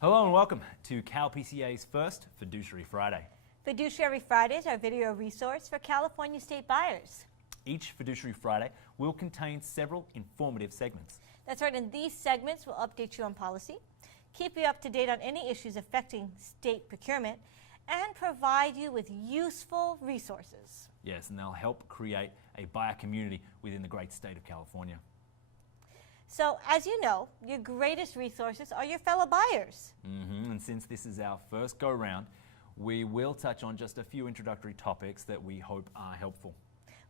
Hello and welcome to CalPCA's first Fiduciary Friday. Fiduciary Friday is our video resource for California state buyers. Each Fiduciary Friday will contain several informative segments. That's right, and these segments will update you on policy, keep you up to date on any issues affecting state procurement, and provide you with useful resources. Yes, and they'll help create a buyer community within the great state of California. So, as you know, your greatest resources are your fellow buyers. And since this is our first go-round, we will touch on just a few introductory topics that we hope are helpful.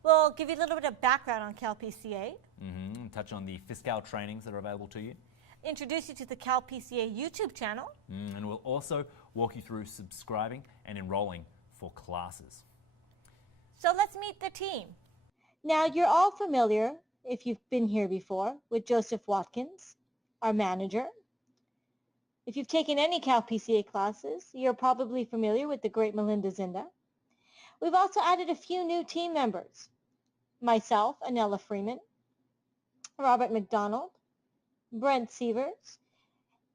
We'll give you a little bit of background on CalPCA. And touch on the fiscal trainings that are available to you. Introduce you to the CalPCA YouTube channel. And we'll also walk you through subscribing and enrolling for classes. So let's meet the team. Now, you're all familiar, if you've been here before, with Joseph Watkins, our manager. If you've taken any CalPCA classes, you're probably familiar with the great Melinda Zinda. We've also added a few new team members. Myself, Anella Freeman, Robert McDonald, Brent Sievers,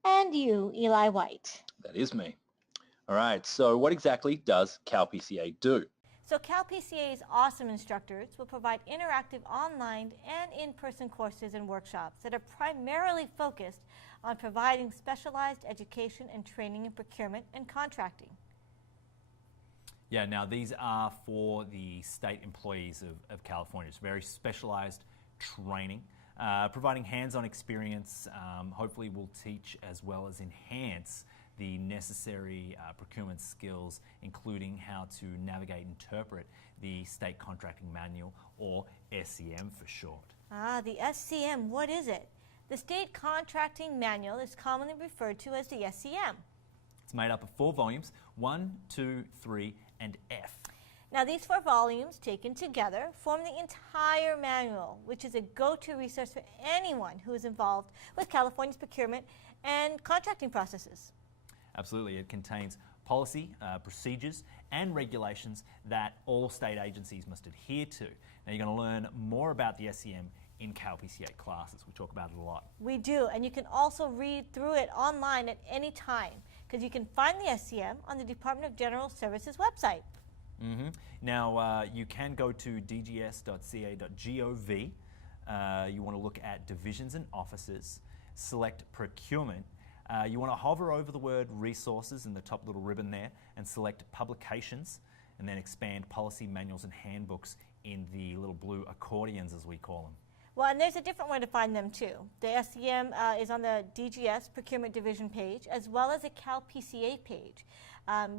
and you, Eli White. That is me. All right, so what exactly does CalPCA do? So CalPCA's awesome instructors will provide interactive online and in-person courses and workshops that are primarily focused on providing specialized education and training in procurement and contracting. Yeah, now these are for the state employees of California. It's very specialized training, providing hands-on experience. Hopefully will teach as well as enhance the necessary procurement skills, including how to navigate and interpret the State Contracting Manual, or SCM for short. The SCM, what is it? The State Contracting Manual is commonly referred to as the SCM. It's made up of 4 volumes, 1, 2, 3, and F. Now these 4 volumes taken together form the entire manual, which is a go-to resource for anyone who is involved with California's procurement and contracting processes. Absolutely, it contains policy, procedures, and regulations that all state agencies must adhere to. Now you're going to learn more about the SCM in CalPCA classes. We talk about it a lot. We do, and you can also read through it online at any time, because you can find the SCM on the Department of General Services website. Now you can go to dgs.ca.gov. You want to look at divisions and offices, select procurement. You want to hover over the word resources in the top little ribbon there and select publications, and then expand policy manuals and handbooks in the little blue accordions, as we call them. Well, and there's a different way to find them too. The SCM is on the DGS Procurement Division page, as well as a CalPCA page.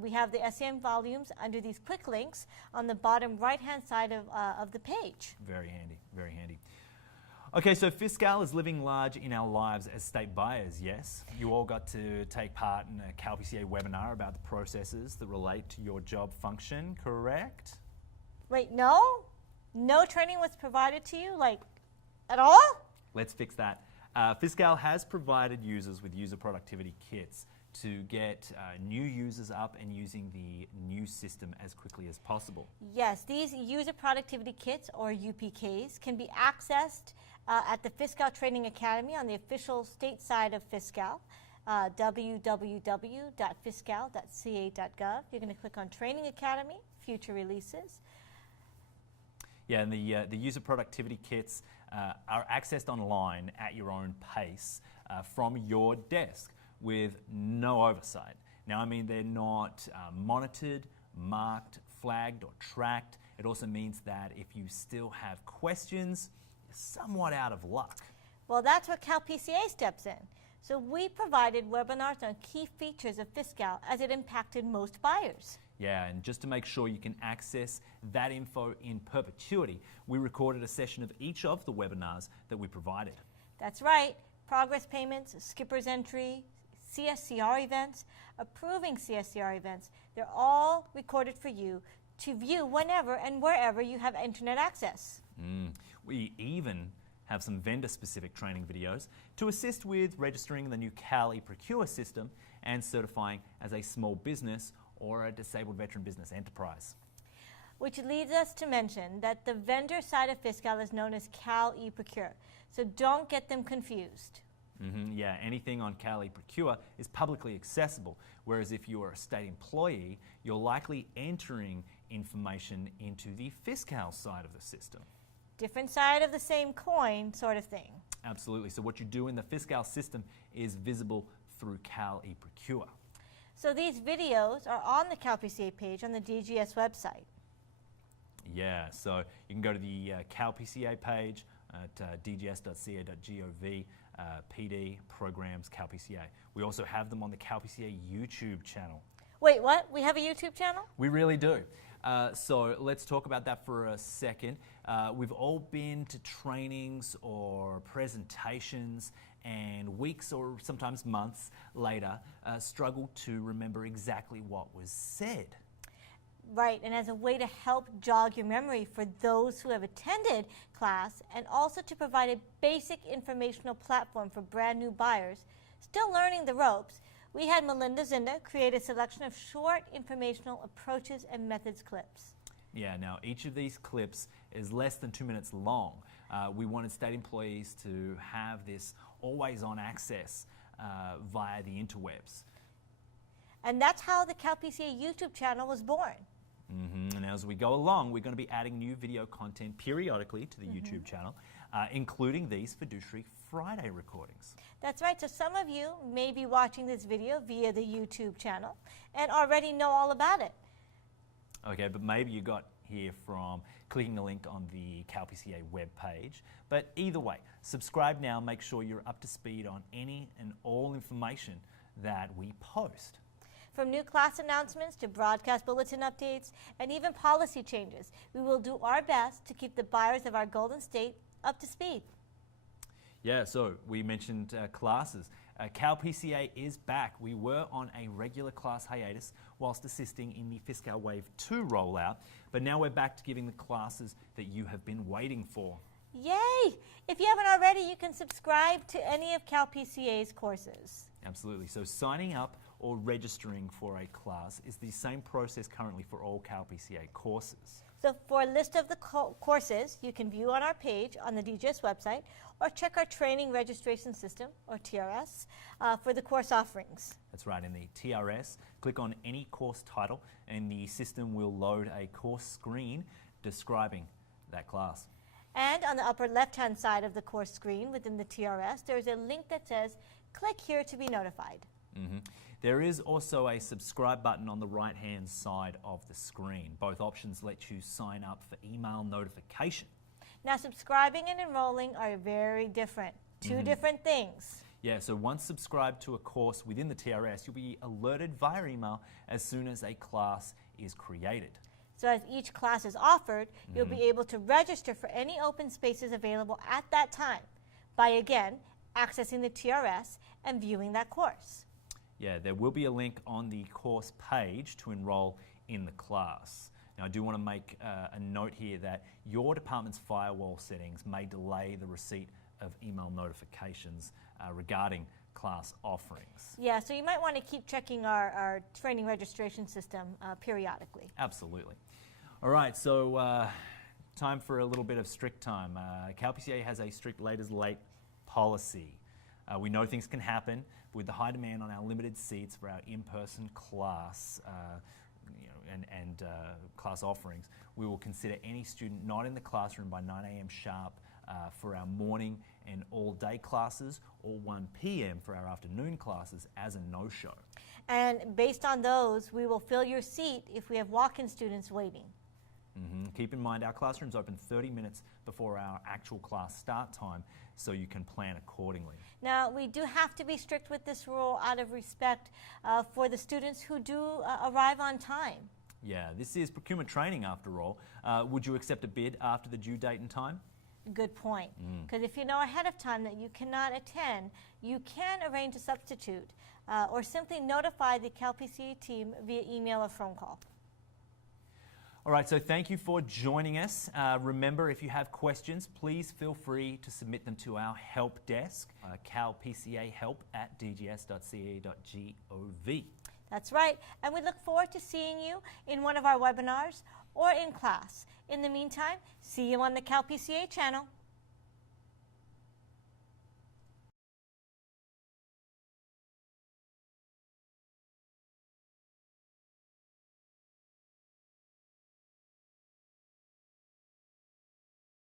We have the SCM volumes under these quick links on the bottom right-hand side of the page. Very handy, very handy. Okay, so fiscal is living large in our lives as state buyers, yes? You all got to take part in a CalPCA webinar about the processes that relate to your job function, correct? Wait, no? No training was provided to you, like, at all? Let's fix that. Fiscal has provided users with user productivity kits to get new users up and using the new system as quickly as possible. Yes, these user productivity kits, or UPKs, can be accessed at the Fiscal Training Academy on the official state side of Fiscal, www.fiscal.ca.gov. You're going to click on Training Academy, Future Releases. Yeah, and the user productivity kits are accessed online at your own pace from your desk with no oversight. Now, I mean, they're not monitored, marked, flagged, or tracked. It also means that if you still have questions, you're somewhat out of luck. Well, that's where CalPCA steps in. So we provided webinars on key features of Fiscal as it impacted most buyers. Yeah, and just to make sure you can access that info in perpetuity, we recorded a session of each of the webinars that we provided. That's right. Progress payments, skipper's entry, CSCR events, approving CSCR events, they're all recorded for you to view whenever and wherever you have internet access. We even have some vendor-specific training videos to assist with registering the new Cal eProcure system and certifying as a small business or a disabled veteran business enterprise. Which leads us to mention that the vendor side of Fiscal is known as Cal eProcure, so don't get them confused. Yeah, anything on Cal eProcure is publicly accessible, whereas if you are a state employee, you're likely entering information into the fiscal side of the system. Different side of the same coin sort of thing. Absolutely. So what you do in the fiscal system is visible through Cal eProcure. So these videos are on the CalPCA page on the DGS website. Yeah, so you can go to the CalPCA page at dgs.ca.gov, PD, Programs, CalPCA. We also have them on the CalPCA YouTube channel. Wait, what? We have a YouTube channel? We really do. So let's talk about that for a second. We've all been to trainings or presentations and weeks or sometimes months later struggle to remember exactly what was said. Right, and as a way to help jog your memory for those who have attended class and also to provide a basic informational platform for brand new buyers still learning the ropes, we had Melinda Zinda create a selection of short informational approaches and methods clips. Yeah, now each of these clips is less than 2 minutes long. We wanted state employees to have this always-on access via the interwebs. And that's how the CalPCA YouTube channel was born. And as we go along, we're going to be adding new video content periodically to the YouTube channel, including these Fiduciary Friday recordings. That's right, so some of you may be watching this video via the YouTube channel and already know all about it. Okay, but maybe you got here from clicking a link on the CalPCA webpage. But either way, subscribe now, make sure you're up to speed on any and all information that we post. From new class announcements to broadcast bulletin updates and even policy changes, we will do our best to keep the buyers of our Golden State up to speed. Yeah, so we mentioned classes. CalPCA is back. We were on a regular class hiatus whilst assisting in the Fiscal Wave 2 rollout, but now we're back to giving the classes that you have been waiting for. Yay! If you haven't already, you can subscribe to any of CalPCA's courses. Absolutely. So signing up or registering for a class is the same process currently for all CalPCA courses. So for a list of the courses you can view on our page on the DGS website or check our training registration system, or TRS, for the course offerings. That's right, in the TRS, click on any course title and the system will load a course screen describing that class. And on the upper left-hand side of the course screen within the TRS, there is a link that says, click here to be notified. There is also a subscribe button on the right-hand side of the screen. Both options let you sign up for email notification. Now, subscribing and enrolling are very different. Two different things. Yeah, so once subscribed to a course within the TRS, you'll be alerted via email as soon as a class is created. So as each class is offered, you'll be able to register for any open spaces available at that time by, again, accessing the TRS and viewing that course. Yeah, there will be a link on the course page to enroll in the class. Now, I do want to make a note here that your department's firewall settings may delay the receipt of email notifications regarding class offerings. Yeah, so you might want to keep checking our training registration system periodically. Absolutely. All right, so time for a little bit of strict time. CalPCA has a strict late is late policy. We know things can happen. With the high demand on our limited seats for our in-person class and class offerings, we will consider any student not in the classroom by 9 a.m. sharp for our morning and all-day classes, or 1 p.m. for our afternoon classes as a no-show. And based on those, we will fill your seat if we have walk-in students waiting. Keep in mind our classrooms open 30 minutes before our actual class start time, so you can plan accordingly. Now, we do have to be strict with this rule out of respect for the students who do arrive on time. Yeah, this is procurement training after all. Would you accept a bid after the due date and time? Good point. Because if you know ahead of time that you cannot attend, you can arrange a substitute or simply notify the CalPCA team via email or phone call. All right, so thank you for joining us. Remember, if you have questions, please feel free to submit them to our help desk, calpcahelp@dgs.ca.gov. That's right, and we look forward to seeing you in one of our webinars or in class. In the meantime, see you on the CalPCA channel.